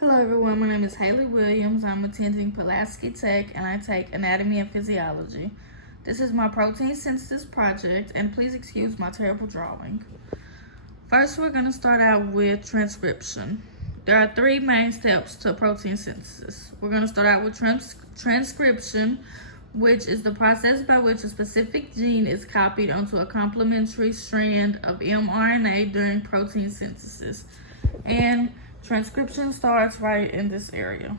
Hello everyone, my name is Haley Williams. I'm attending Pulaski Tech and I take Anatomy and Physiology. This is my protein synthesis project and please excuse my terrible drawing. First we're going to start out with transcription. There are three main steps to protein synthesis. We're going to start out with transcription, which is the process by which a specific gene is copied onto a complementary strand of mRNA during protein synthesis. And transcription starts right in this area.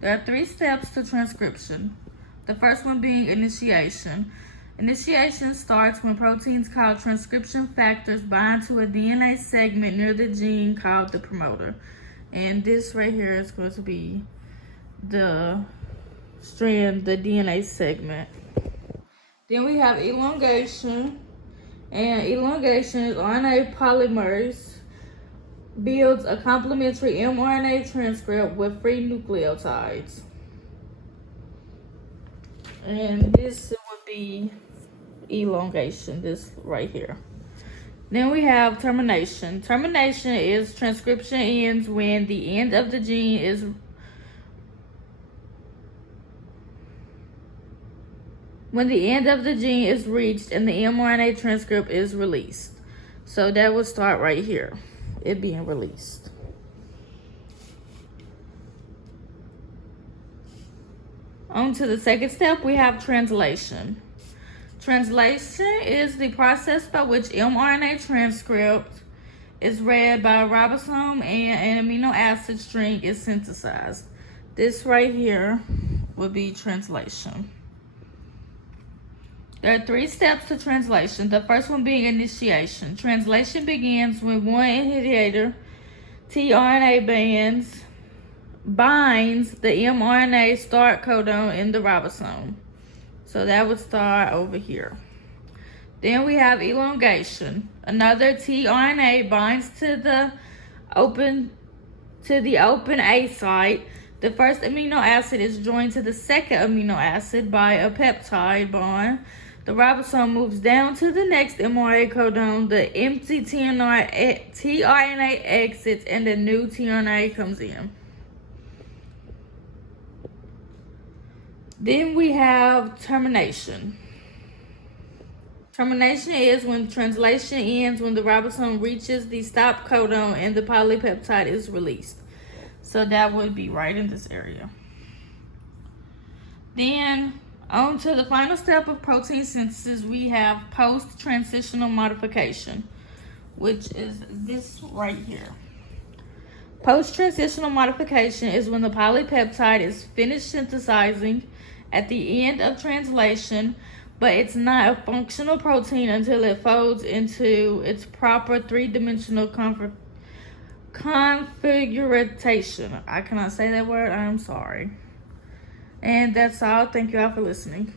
There are three steps to transcription. The first one being initiation. Initiation starts when proteins called transcription factors bind to a DNA segment near the gene called the promoter. And this right here is going to be the strand, the DNA segment. Then we have elongation. And elongation is RNA polymerase builds a complementary mRNA transcript with free nucleotides. And this would be elongation, this right here. Then we have termination. Termination is transcription ends when the end of the gene is reached and the mRNA transcript is released. So that would start right here, it being released. On to the second step, we have translation. Translation is the process by which mRNA transcript is read by a ribosome and an amino acid string is synthesized. This right here would be translation. There are three steps to translation. The first one being initiation. Translation begins when one inhibitor tRNA binds the mRNA start codon in the ribosome. So that would start over here. Then we have elongation. Another tRNA binds to the open A site. The first amino acid is joined to the second amino acid by a peptide bond. The ribosome moves down to the next mRNA codon, the empty tRNA exits, and the new tRNA comes in. Then we have termination. Termination is when translation ends when the ribosome reaches the stop codon and the polypeptide is released. So that would be right in this area. Then on to the final step of protein synthesis, we have post-transitional modification, which is this right here. Post-transitional modification is when the polypeptide is finished synthesizing at the end of translation, but it's not a functional protein until it folds into its proper three-dimensional configuration. I cannot say that word, I'm sorry. And that's all. Thank you all for listening.